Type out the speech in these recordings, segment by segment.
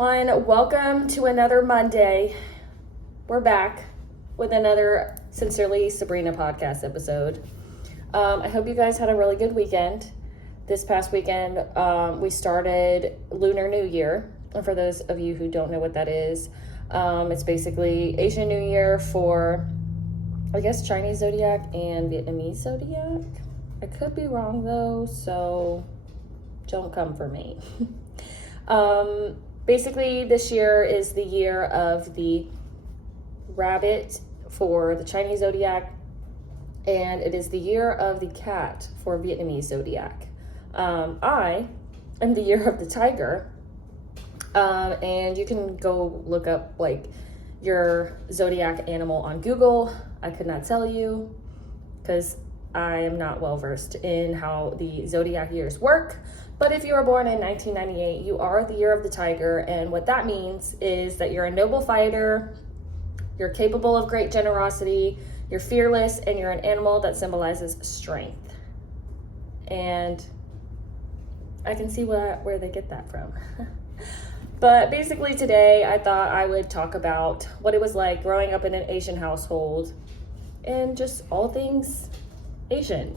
everyone. Welcome to another Monday. We're back with another Sincerely Sabrina podcast episode. I hope you guys had a really good weekend. This past weekend, we started Lunar New Year. And for those of you who don't know what that is, it's basically Asian New Year for, I guess, Chinese zodiac and Vietnamese zodiac. I could be wrong though, so don't come for me. Basically, this year is the year of the rabbit for the Chinese zodiac, and it is the year of the cat for Vietnamese zodiac. I am the year of the tiger, and you can go look up like your zodiac animal on Google. I could not tell you because I am not well versed in how the zodiac years work. But if you were born in 1998, you are the year of the tiger. And what that means is that you're a noble fighter, you're capable of great generosity, you're fearless, and you're an animal that symbolizes strength. And I can see where they get that from. But basically today, I thought I would talk about what it was like growing up in an Asian household and just all things Asian.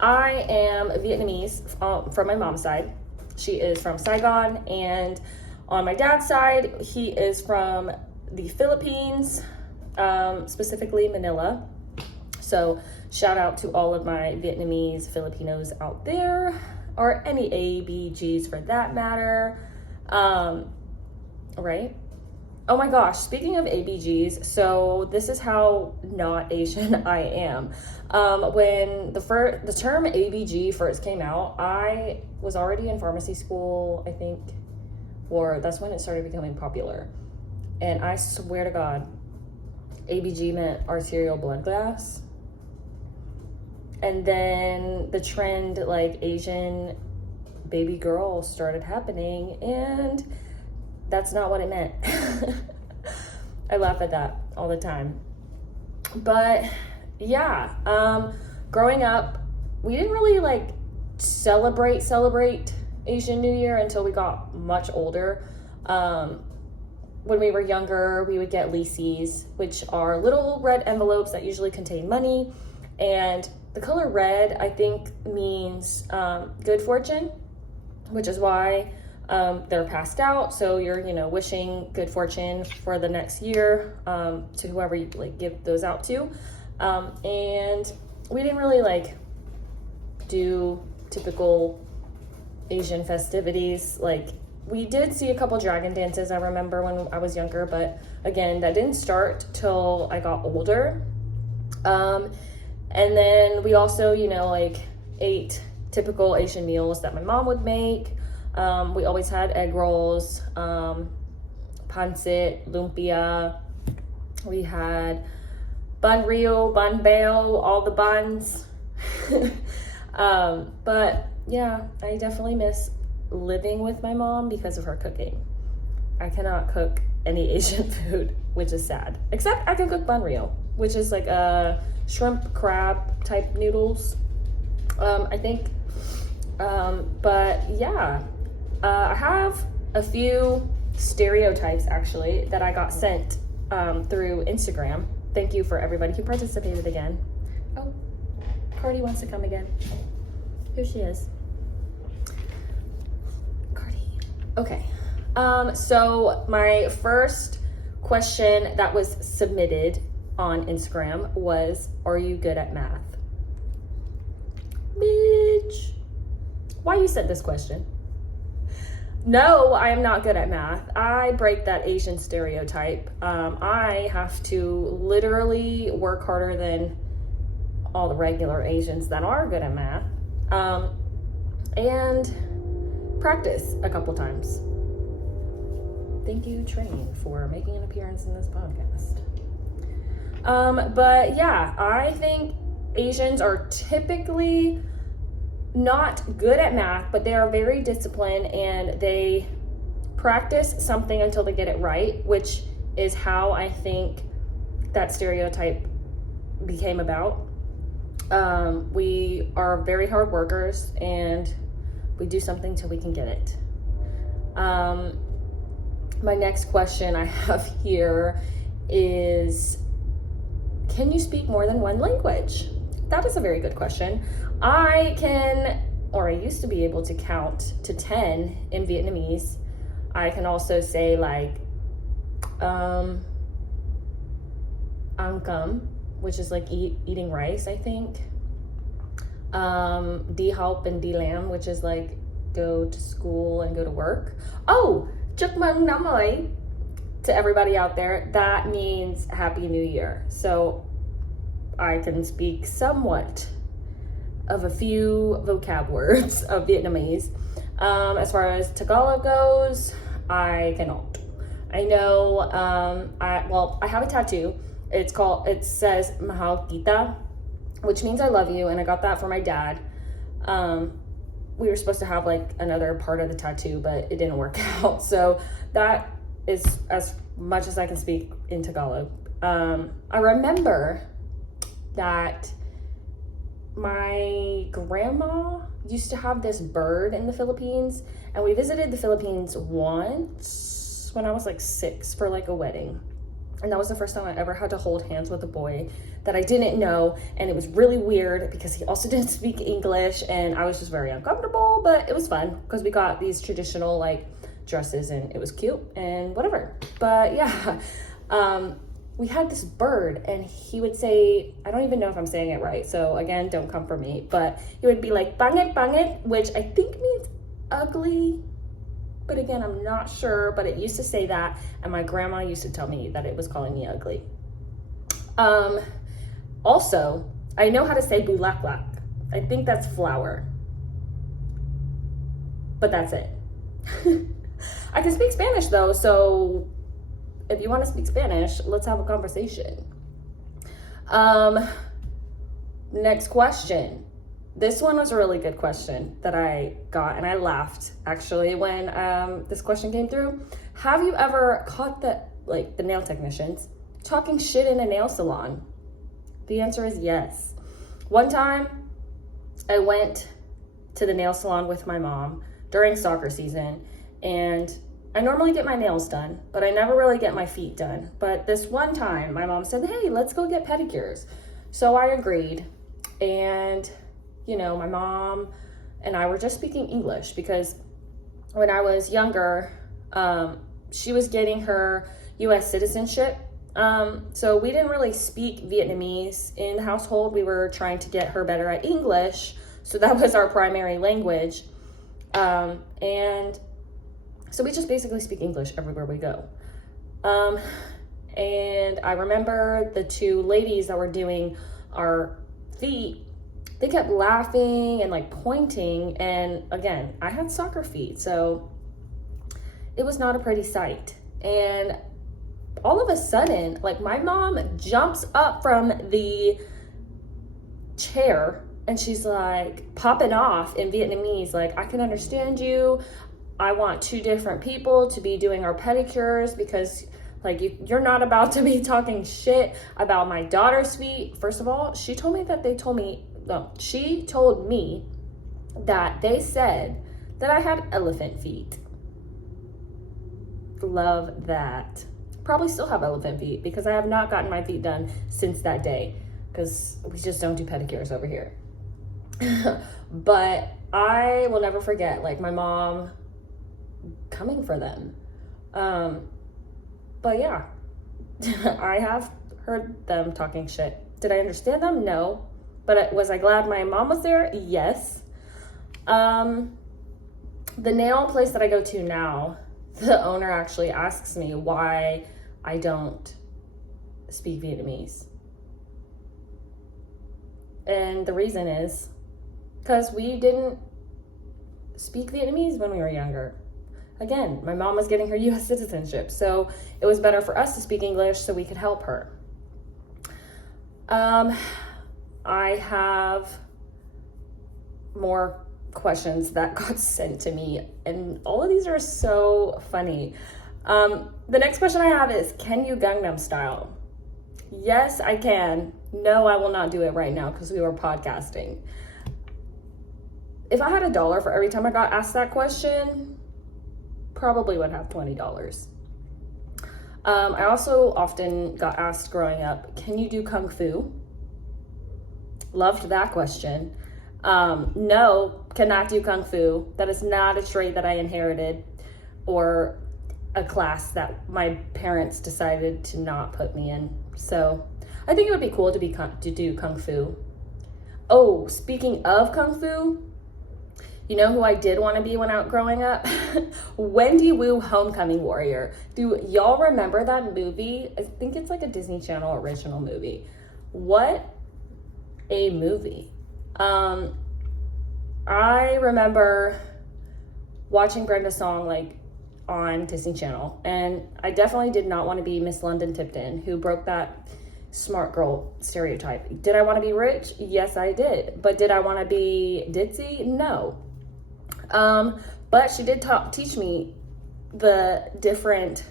I am Vietnamese from my mom's side. She is from Saigon, and on my dad's side, he is from the Philippines, specifically Manila. So shout out to all of my Vietnamese Filipinos out there, or any ABGs for that matter. Right? Oh my gosh, speaking of ABGs, so this is how not Asian I am. When the term ABG first came out, I was already in pharmacy school, I think, or that's when it started becoming popular. And I swear to God, ABG meant arterial blood gas. And then the trend, like Asian baby girl, started happening, and that's not what it meant. I laugh at that all the time. But yeah, growing up, we didn't really like celebrate Asian New Year until we got much older. When we were younger, we would get leasies, which are little red envelopes that usually contain money. And the color red, I think, means good fortune, which is why they're passed out. So you're, wishing good fortune for the next year to whoever you like give those out to. And we didn't really do typical Asian festivities. Like, we did see a couple dragon dances, I remember, when I was younger, but again, that didn't start till I got older. And then we also, ate typical Asian meals that my mom would make. We always had egg rolls, pancit, lumpia. We had bun rio, bun bao, all the buns. But yeah, I definitely miss living with my mom because of her cooking. I cannot cook any Asian food, which is sad. Except I can cook bun rio, which is like a shrimp crab type noodles, I think. But yeah. I have a few stereotypes actually that I got sent through Instagram. Thank you for everybody who participated again. Oh, Cardi wants to come again. Here she is. Cardi. Okay. So my first question that was submitted on Instagram was, are you good at math? Bitch. Why you sent this question? No, I am not good at math. I break that Asian stereotype. I have to literally work harder than all the regular Asians that are good at math, and practice a couple times. Thank you, Train, for making an appearance in this podcast. But yeah, I think Asians are typically not good at math, but they are very disciplined and they practice something until they get it right, which is how I think that stereotype became about. We are very hard workers and we do something till we can get it. My next question I have here is, can you speak more than one language? That is a very good question. I used to be able to count to 10 in Vietnamese. I can also say like, ăn cơm, which is like eating rice, I think. Đi học and đi làm, which is like go to school and go to work. Oh, chúc mừng năm mới to everybody out there. That means Happy New Year. So I can speak somewhat of a few vocab words of Vietnamese. As far as Tagalog goes, I cannot. I know, I have a tattoo. It says Mahal Kita, which means I love you, and I got that for my dad. We were supposed to have like another part of the tattoo, but it didn't work out. So that is as much as I can speak in Tagalog. I remember that my grandma used to have this bird in the Philippines, and we visited the Philippines once when I was like 6 for like a wedding. And that was the first time I ever had to hold hands with a boy that I didn't know. And it was really weird because he also didn't speak English, and I was just very uncomfortable, but it was fun because we got these traditional like dresses and it was cute and whatever. But yeah, we had this bird, and he would say, I don't even know if I'm saying it right, so again, don't come for me, but he would be like, pangit, which I think means ugly. But again, I'm not sure, but it used to say that, and my grandma used to tell me that it was calling me ugly. Also, I know how to say bulaklak. I think that's flower. But that's it. I can speak Spanish though, so if you want to speak Spanish, let's have a conversation. Next question. This one was a really good question that I got, and I laughed actually when this question came through. Have you ever caught the nail technicians talking shit in a nail salon? The answer is yes. One time I went to the nail salon with my mom during soccer season, and I normally get my nails done, but I never really get my feet done. But this one time my mom said, hey, let's go get pedicures. So I agreed, and you know, my mom and I were just speaking English because when I was younger, she was getting her US citizenship. So we didn't really speak Vietnamese in the household. We were trying to get her better at English. So that was our primary language. And so we just basically speak English everywhere we go. And I remember the two ladies that were doing our feet, they kept laughing and like pointing. And again, I had soccer feet, so it was not a pretty sight. And all of a sudden, like my mom jumps up from the chair and she's like popping off in Vietnamese, like, I can understand you. I want 2 different people to be doing our pedicures because like you're not about to be talking shit about my daughter's feet. First of all, she told me that they told me that they said that I had elephant feet. Love that. Probably still have elephant feet because I have not gotten my feet done since that day because we just don't do pedicures over here. But I will never forget like my mom coming for them. But yeah, I have heard them talking shit. Did I understand them? No. But was I glad my mom was there? Yes. The nail place that I go to now, the owner actually asks me why I don't speak Vietnamese. And the reason is because we didn't speak Vietnamese when we were younger. Again, my mom was getting her US citizenship, so it was better for us to speak English so we could help her. I have more questions that got sent to me, and all of these are so funny. The next question I have is, can you Gangnam Style? Yes, I can. No, I will not do it right now because we were podcasting. If I had $1 for every time I got asked that question, probably would have $20. I also often got asked growing up, can you do Kung Fu? Loved that question. No, cannot do Kung Fu. That is not a trait that I inherited or a class that my parents decided to not put me in. So I think it would be cool to do Kung Fu. Oh, speaking of Kung Fu, you know who I did want to be when I was growing up? Wendy Wu, Homecoming Warrior. Do y'all remember that movie? I think it's like a Disney Channel original movie. What a movie. I remember watching Brenda Song like on Disney Channel, and I definitely did not want to be Miss London Tipton, who broke that smart girl stereotype. Did I want to be rich? Yes, I did. But did I want to be ditzy? No. But she did teach me the different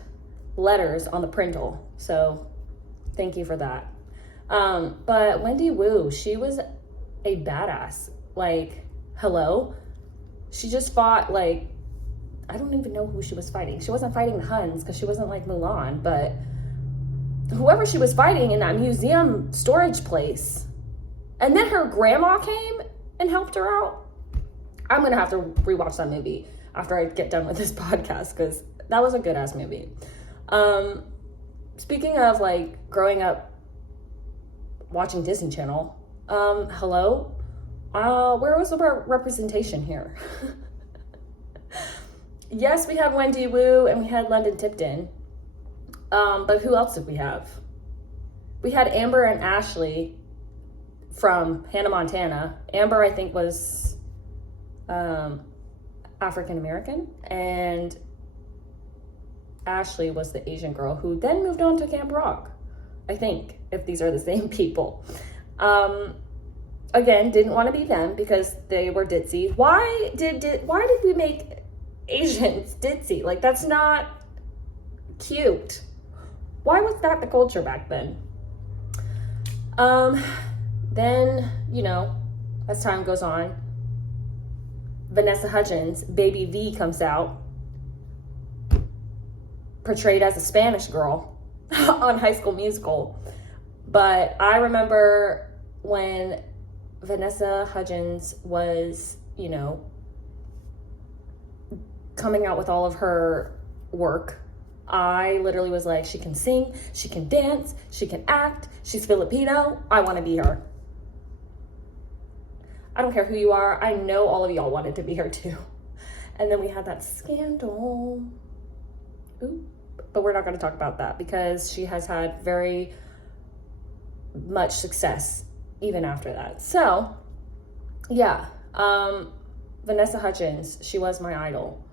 letters on the printle. So thank you for that. But Wendy Wu, she was a badass. Like, hello? She just fought, like, I don't even know who she was fighting. She wasn't fighting the Huns because she wasn't like Mulan, but whoever she was fighting in that museum storage place. And then her grandma came and helped her out. I'm going to have to rewatch that movie after I get done with this podcast because that was a good ass movie. Speaking of like growing up watching Disney Channel, hello? Where was the representation here? Yes, we had Wendy Wu and we had London Tipton. But who else did we have? We had Amber and Ashley from Hannah Montana. Amber, I think, was African American, and Ashley was the Asian girl who then moved on to Camp Rock, I think, if these are the same people. Again, didn't want to be them because they were ditzy. Why did we make Asians ditzy? Like, that's not cute. Why was that the culture back then? Then, you know, as time goes on, Vanessa Hudgens, Baby V, comes out, portrayed as a Spanish girl on High School Musical. But I remember when Vanessa Hudgens was, you know, coming out with all of her work, I literally was like, she can sing, she can dance, she can act, she's Filipino, I want to be her. I don't care who you are, I know all of y'all wanted to be her too. And then we had that scandal. Ooh. But we're not going to talk about that because she has had very much success even after that. So, yeah, Vanessa Hudgens, she was my idol.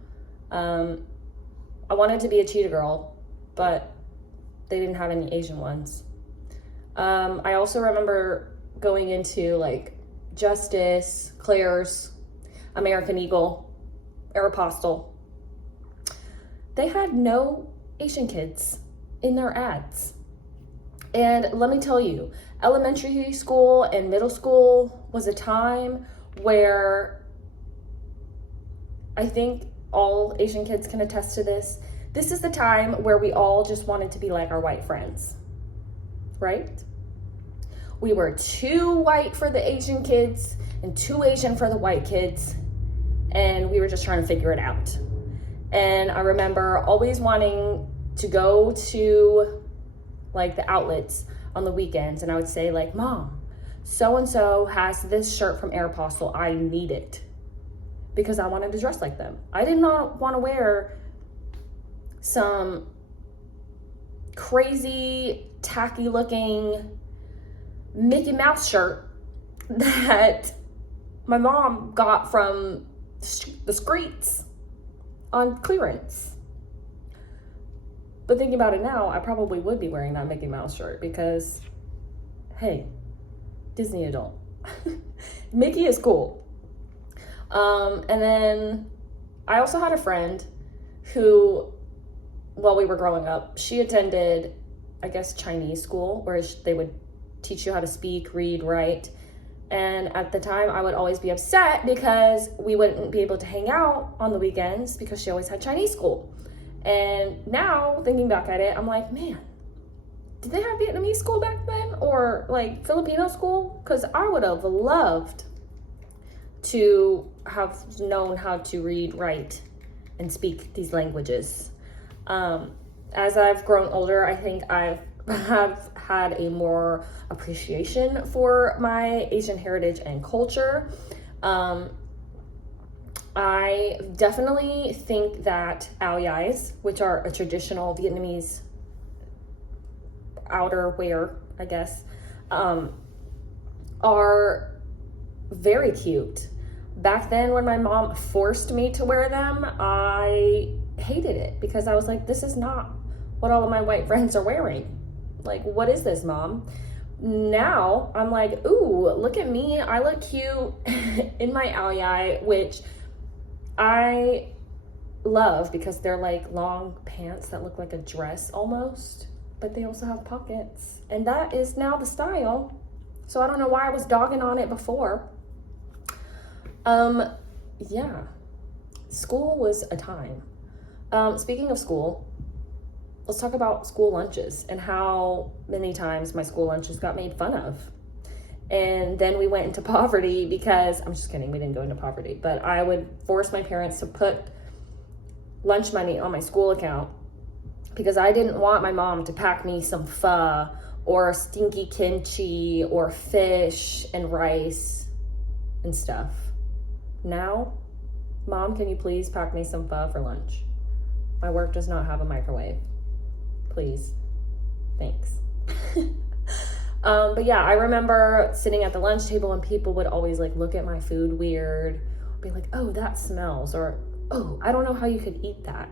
I wanted to be a cheetah girl, but they didn't have any Asian ones. I also remember going into like Justice, Claire's, American Eagle, Aeropostale. They had no Asian kids in their ads. And let me tell you, elementary school and middle school was a time where I think all Asian kids can attest to this. This is the time where we all just wanted to be like our white friends, right? We were too white for the Asian kids and too Asian for the white kids. And we were just trying to figure it out. And I remember always wanting to go to like the outlets on the weekends. And I would say like, Mom, so-and-so has this shirt from Aeropostale. I need it. Because I wanted to dress like them. I did not want to wear some crazy, tacky looking Mickey Mouse shirt that my mom got from the streets on clearance. But thinking about it now, I probably would be wearing that Mickey Mouse shirt because, hey, Disney adult. Mickey is cool. And then I also had a friend who, while we were growing up, she attended, I guess, Chinese school, where they would teach you how to speak, read, write. And at the time, I would always be upset because we wouldn't be able to hang out on the weekends because she always had Chinese school. And now, thinking back at it, I'm like, man, did they have Vietnamese school back then? Or like Filipino school? Because I would have loved to have known how to read, write, and speak these languages. As I've grown older, I think I have had a more appreciation for my Asian heritage and culture. I definitely think that ao dais, which are a traditional Vietnamese outerwear, I guess, are very cute. Back then, when my mom forced me to wear them, I hated it because I was like, this is not what all of my white friends are wearing. Like, what is this, Mom? Now, I'm like, ooh, look at me. I look cute in my ao dai, which I love because they're like long pants that look like a dress almost, but they also have pockets. And that is now the style. So I don't know why I was dogging on it before. Yeah, school was a time. Speaking of school, let's talk about school lunches and how many times my school lunches got made fun of. And then we went into poverty because, I'm just kidding, we didn't go into poverty, but I would force my parents to put lunch money on my school account because I didn't want my mom to pack me some pho or stinky kimchi or fish and rice and stuff. Now, Mom, can you please pack me some pho for lunch? My work does not have a microwave. Please. Thanks. But yeah, I remember sitting at the lunch table and people would always like look at my food weird, be like, oh, that smells, or oh, I don't know how you could eat that.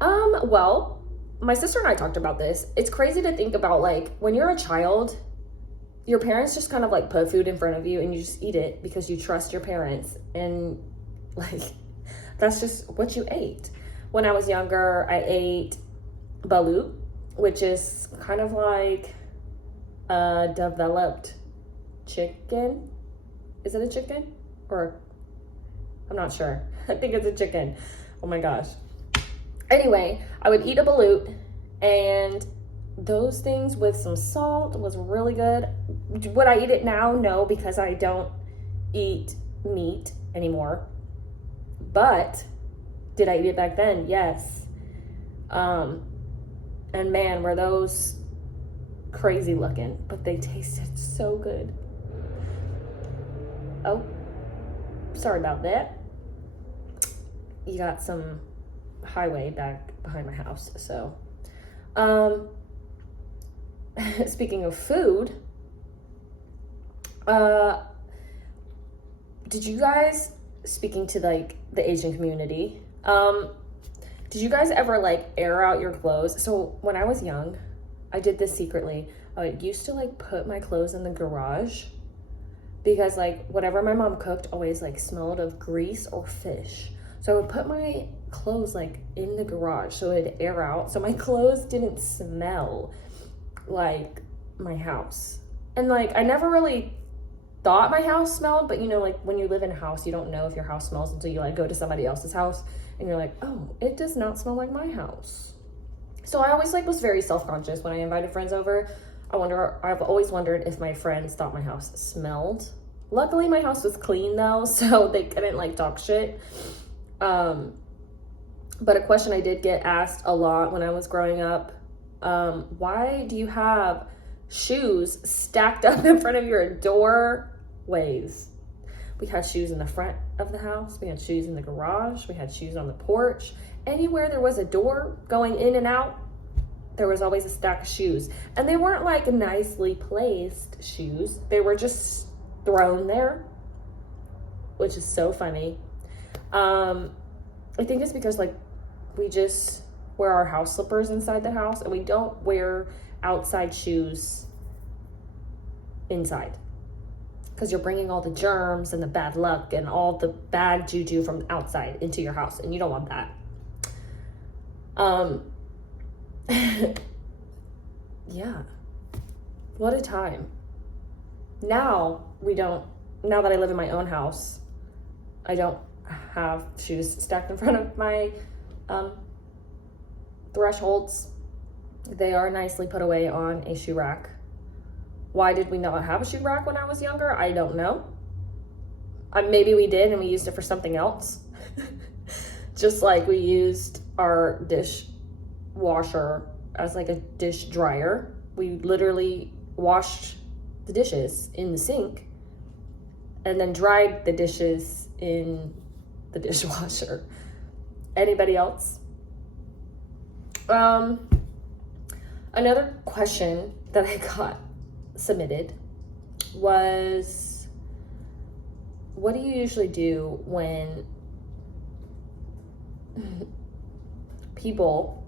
Well, my sister and I talked about this. It's crazy to think about, like, when you're a child, your parents just kind of like put food in front of you and you just eat it because you trust your parents, and like that's just what you ate. When I was younger, I ate balut, which is kind of like a developed chicken. Is it a chicken? Or I'm not sure. I think it's a chicken. Oh my gosh. Anyway, I would eat a balut, and those things with some salt was really good. Would I eat it now? No, because I don't eat meat anymore. But did I eat it back then? Yes. And man, were those crazy looking, but they tasted so good. Oh, sorry about that. You got some highway back behind my house. So, speaking of food, did you guys, speaking to like the Asian community, did you guys ever like air out your clothes? So when I was young, I did this secretly. I used to like put my clothes in the garage because like whatever my mom cooked always like smelled of grease or fish. So I would put my clothes like in the garage so it'd air out, so my clothes didn't smell like my house. And like I never really thought my house smelled, but you know, like when you live in a house, you don't know if your house smells until you like go to somebody else's house and you're like, oh, it does not smell like my house. So I always like was very self-conscious when I invited friends over. I've always wondered if my friends thought my house smelled. Luckily my house was clean though, so they couldn't like talk shit. But a question I did get asked a lot when I was growing up, why do you have shoes stacked up in front of your doorways? We had shoes in the front of the house, we had shoes in the garage, we had shoes on the porch. Anywhere there was a door going in and out, there was always a stack of shoes. And they weren't like nicely placed shoes, they were just thrown there, which is so funny. I think it's because like we just wear our house slippers inside the house and we don't wear outside shoes inside, because you're bringing all the germs and the bad luck and all the bad juju from outside into your house, and you don't want that. Yeah, what a time. Now now that I live in my own house, I don't have shoes stacked in front of my thresholds. They are nicely put away on a shoe rack. Why did we not have a shoe rack when I was younger? I don't know. Maybe we did and we used it for something else. Just like we used our dishwasher as like a dish dryer. We literally washed the dishes in the sink and then dried the dishes in the dishwasher. Anybody else? Another question that I got submitted was, what do you usually do when people,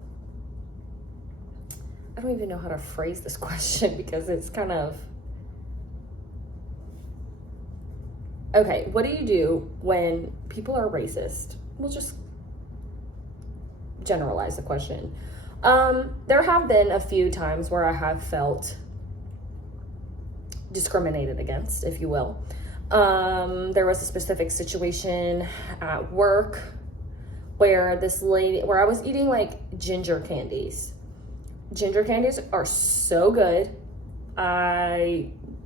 I don't even know how to phrase this question because it's kind of, okay, what do you do when people are racist? We'll just generalize the question. There have been a few times where I have felt discriminated against, if you will. There was a specific situation at work where I was eating like ginger candies. Ginger candies are so good.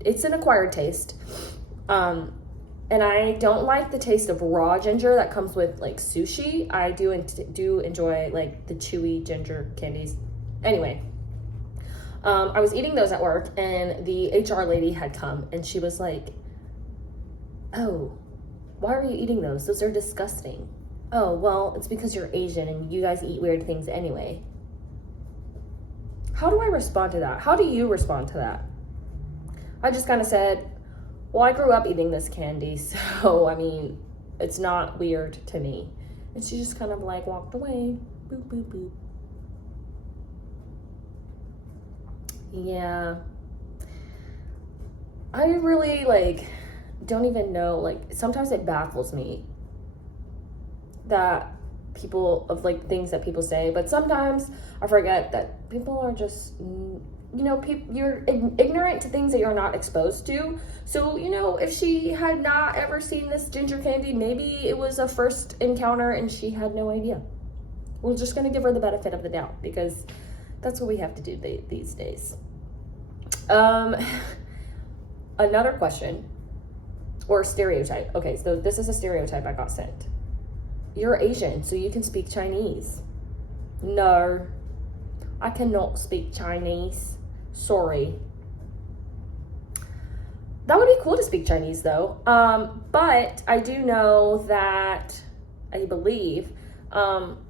It's an acquired taste. And I don't like the taste of raw ginger that comes with like sushi. I do enjoy like the chewy ginger candies. Anyway, I was eating those at work and the HR lady had come and she was like, "Oh, why are you eating those? Those are disgusting." "Oh, well, it's because you're Asian and you guys eat weird things anyway." How do I respond to that? How do you respond to that? I just kind of said, well, I grew up eating this candy, so, I mean, it's not weird to me. And she just kind of, like, walked away. Boop, boop, boop. Yeah. I really, like, don't even know. Like, sometimes it baffles me that things that people say. But sometimes I forget that people are just, you're ignorant to things that you're not exposed to. So, if she had not ever seen this ginger candy, maybe it was a first encounter and she had no idea. We're just going to give her the benefit of the doubt because that's what we have to do these days. Another question or stereotype. Okay, so this is a stereotype I got sent. You're Asian, so you can speak Chinese. No, I cannot speak Chinese. Sorry. That would be cool to speak Chinese though. But I do know that, I believe,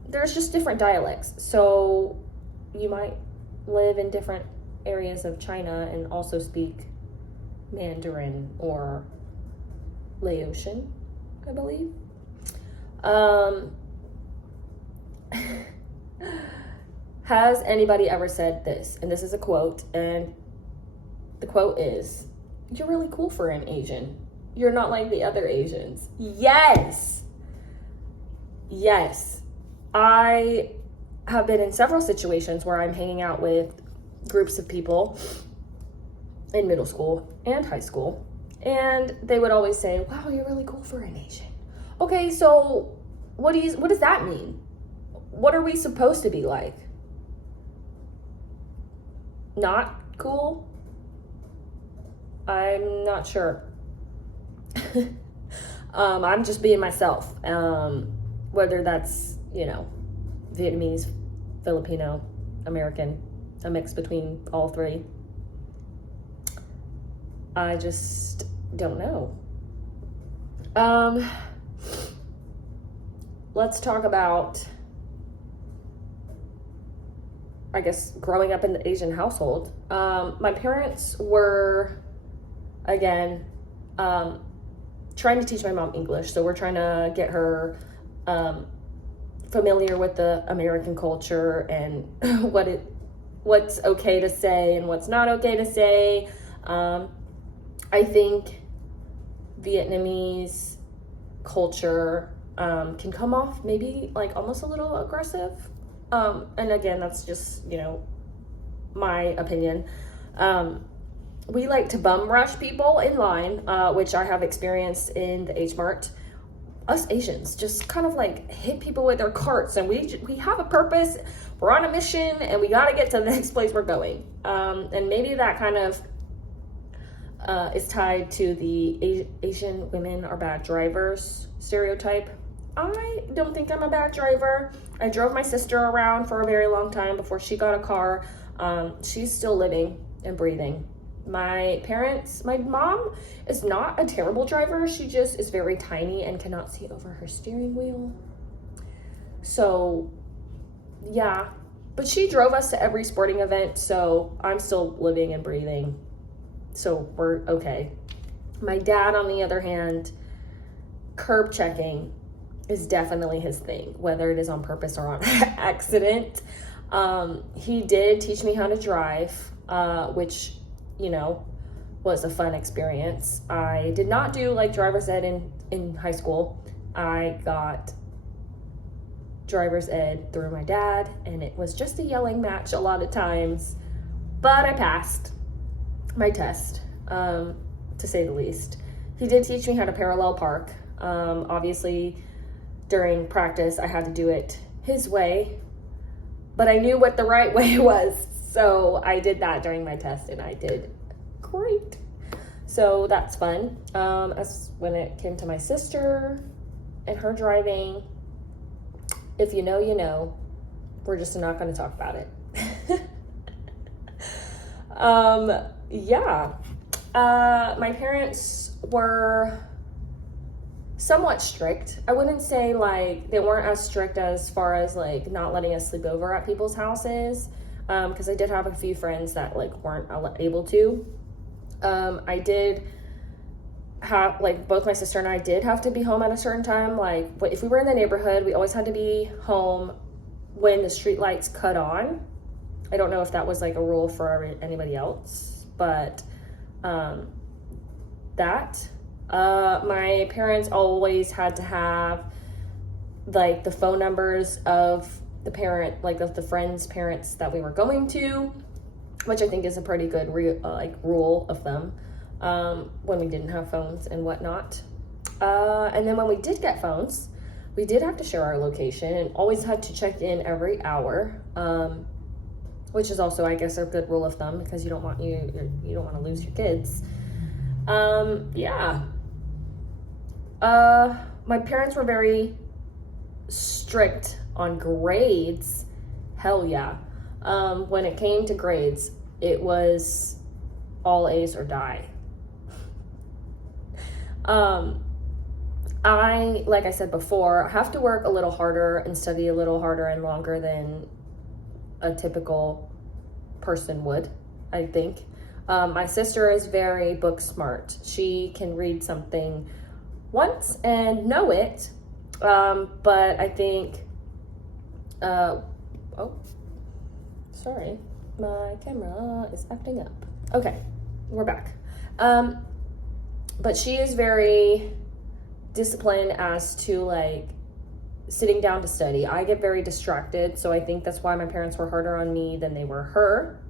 there's just different dialects. So you might live in different areas of China and also speak Mandarin or Laotian, I believe. Has anybody ever said this? And this is a quote, and the quote is, "You're really cool for an Asian. You're not like the other Asians." Yes. Yes. I have been in several situations where I'm hanging out with groups of people in middle school and high school, and they would always say, "Wow, you're really cool for an Asian." Okay, so what does that mean? What are we supposed to be like? Not cool? I'm not sure. I'm just being myself. Whether that's, Vietnamese, Filipino, American, a mix between all three. I just don't know. Let's talk about, I guess, growing up in the Asian household. My parents were, again, trying to teach my mom English. So we're trying to get her familiar with the American culture and what's okay to say and what's not okay to say. I think Vietnamese culture can come off maybe like almost a little aggressive. And again, that's just, my opinion. we like to bum rush people in line, which I have experienced in the H Mart. Us Asians just kind of like hit people with their carts, and we have a purpose. We're on a mission, and we got to get to the next place we're going. And maybe that kind of is tied to the Asian women are bad drivers stereotype. I don't think I'm a bad driver. I drove my sister around for a very long time before she got a car. She's still living and breathing. My mom is not a terrible driver. She just is very tiny and cannot see over her steering wheel. So, yeah. But she drove us to every sporting event, so I'm still living and breathing. So we're okay. My dad, on the other hand, curb checking is definitely his thing, whether it is on purpose or on accident. He did teach me how to drive, which, you know, was a fun experience. I did not do like driver's ed in high school. I got driver's ed through my dad, and it was just a yelling match a lot of times, but I passed my test, to say the least. He did teach me how to parallel park. Obviously, during practice, I had to do it his way, but I knew what the right way was, so I did that during my test, and I did great. So that's fun. As when it came to my sister and her driving, if you know, you know. We're just not going to talk about it. Yeah. My parents were somewhat strict. I wouldn't say like they weren't as strict as far as like not letting us sleep over at people's houses, because I did have a few friends that like weren't able to. I did have, like, both my sister and I did have to be home at a certain time. Like, if we were in the neighborhood, we always had to be home when the street lights cut on. I don't know if that was like a rule for anybody else, but my parents always had to have like the phone numbers of the parent, like of the friends' parents that we were going to, which I think is a pretty good rule of them, when we didn't have phones and whatnot. And then when we did get phones, we did have to share our location and always had to check in every hour, which is also, I guess, a good rule of thumb, because you don't want to lose your kids. Yeah. My parents were very strict on grades. Hell yeah. When it came to grades, it was all A's or die. Like I said before, have to work a little harder and study a little harder and longer than a typical person would, I think. My sister is very book smart. She can read something once and know it, but I think, sorry, my camera is acting up. Okay, we're back. But she is very disciplined as to like sitting down to study. I get very distracted, so I think that's why my parents were harder on me than they were her.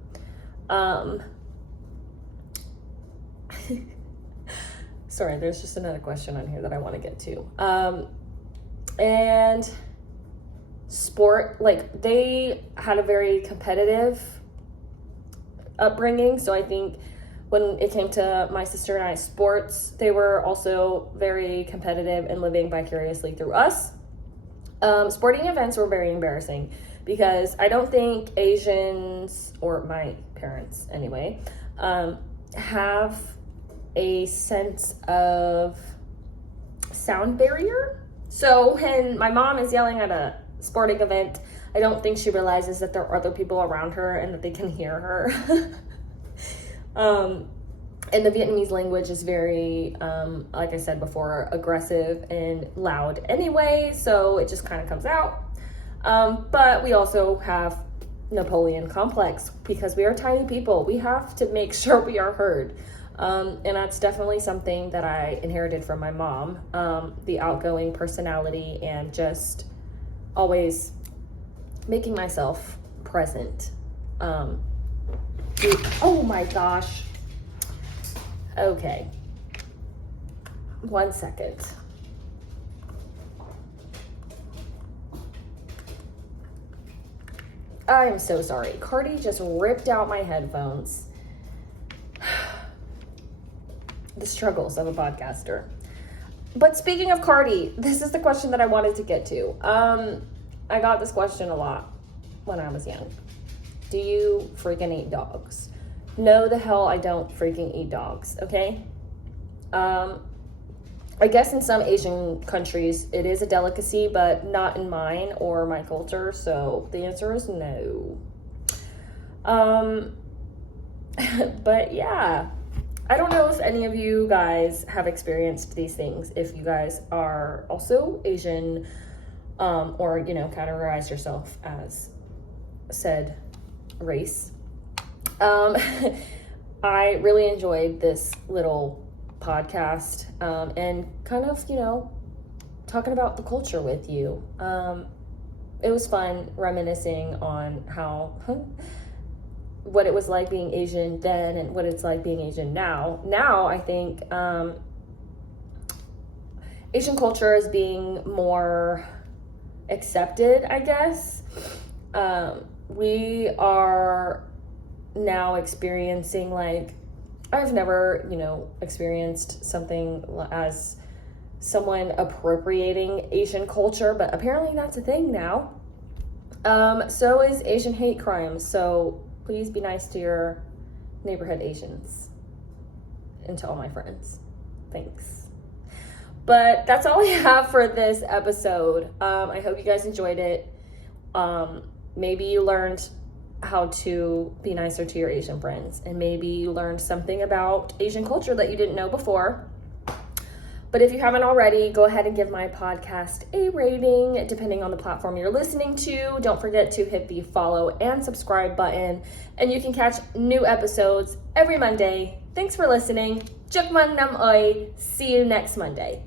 Sorry, there's just another question on here that I want to get to. And sport, like they had a very competitive upbringing, so I think when it came to my sister and I sports, they were also very competitive and living vicariously through us. Sporting events were very embarrassing because I don't think Asians, or my parents anyway, have a sense of sound barrier. So when my mom is yelling at a sporting event, I don't think she realizes that there are other people around her and that they can hear her. And the Vietnamese language is very, like I said before, aggressive and loud anyway, so it just kind of comes out. But we also have Napoleon complex because we are tiny people. We have to make sure we are heard. And that's definitely something that I inherited from my mom, the outgoing personality and just always making myself present. Oh my gosh. Okay. 1 second. I am so sorry. Cardi just ripped out my headphones. The struggles of a podcaster. But speaking of Cardi, this is the question that I wanted to get to. I got this question a lot when I was young. Do you freaking eat dogs? No, the hell I don't freaking eat dogs, okay? I guess in some Asian countries it is a delicacy, but not in mine or my culture, so the answer is no. But yeah, I don't know if any of you guys have experienced these things, if you guys are also Asian, or, you know, categorize yourself as said race. I really enjoyed this little podcast, and kind of, you know, talking about the culture with you. It was fun reminiscing on how what it was like being Asian then and what it's like being Asian now. Now I think Asian culture is being more accepted, I guess. We are now experiencing, like, I've never, you know, experienced something as someone appropriating Asian culture, but apparently that's a thing now. So is Asian hate crime. So please be nice to your neighborhood Asians and to all my friends. Thanks. But that's all I have for this episode. I hope you guys enjoyed it. Maybe you learned how to be nicer to your Asian friends, and maybe you learned something about Asian culture that you didn't know before. But if you haven't already, go ahead and give my podcast a rating depending on the platform you're listening to. Don't forget to hit the follow and subscribe button, and you can catch new episodes every Monday. Thanks for listening. Chúc mừng năm ơi. See you next Monday.